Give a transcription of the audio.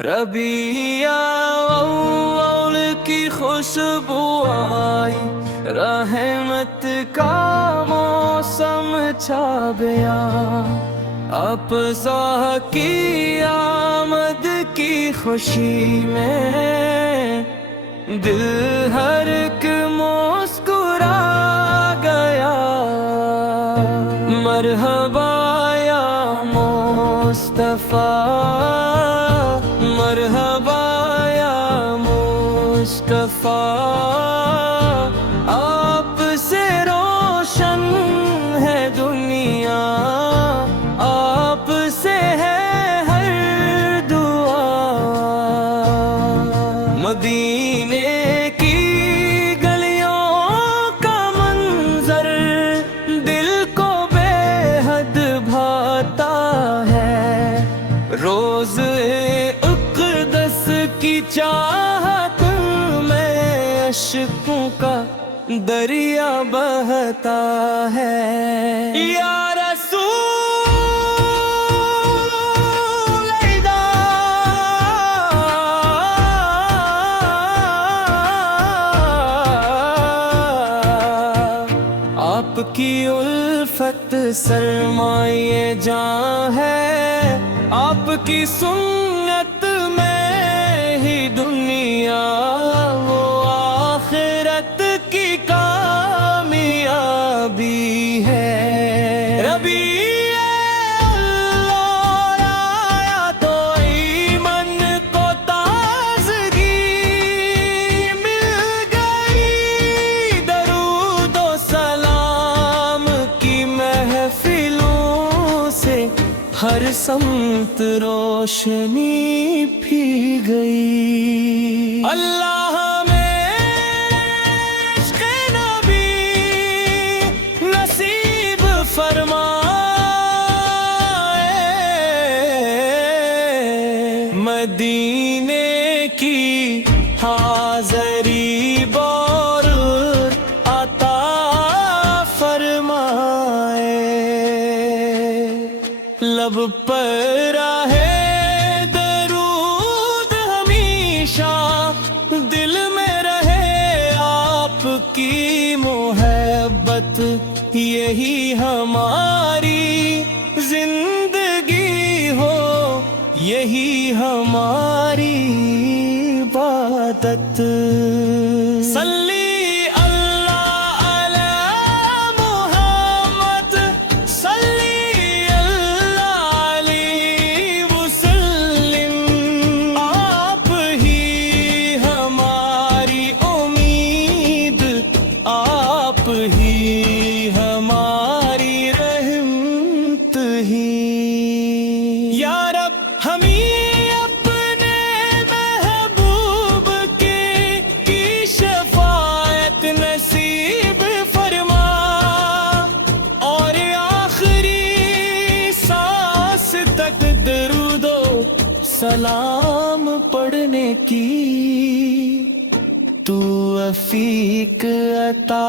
ربیع اول کی خوشبو آئی، رحمت کا موسم چھا گیا، افسا کی آمد کی خوشی میں دل ہر ایک مسکرا گیا۔ مرحبا یا مصطفیٰ، مرحبا یا مصطفیٰ، آپ سے روشن ہے دنیا، آپ سے ہے ہر دعا۔ مدینے کی گلیوں کا منظر دل کو بے حد بھاتا ہے، روز اقدس کی چاہت میں عشقوں کا دریا بہتا ہے۔ یا رسول ادا، آپ کی الفت سرمایہ جاں ہے، آپ کی سنت میں ہی دنیا وہ آخرت کی کامیابی ہے۔ ربیع الاول آیا تو ایمن کو تازگی مل گئی، درود و سلام کی محفلوں سے ہر سمت روشنی پھی گئی۔ اللہ میں عشق نبی نصیب فرمائے، مدینے کی حاضری بور عطا فرمائے، لب پر رہے درود ہمیشہ، دل میں رہے آپ کی محبت، یہی ہماری زندگی ہو، یہی ہماری عبادت۔ صلی ہی ہماری رحمت ہی، یا رب ہمیں اپنے محبوب کی شفاعت نصیب فرما، اور آخری سانس تک درود و سلام پڑھنے کی تو توفیق عطا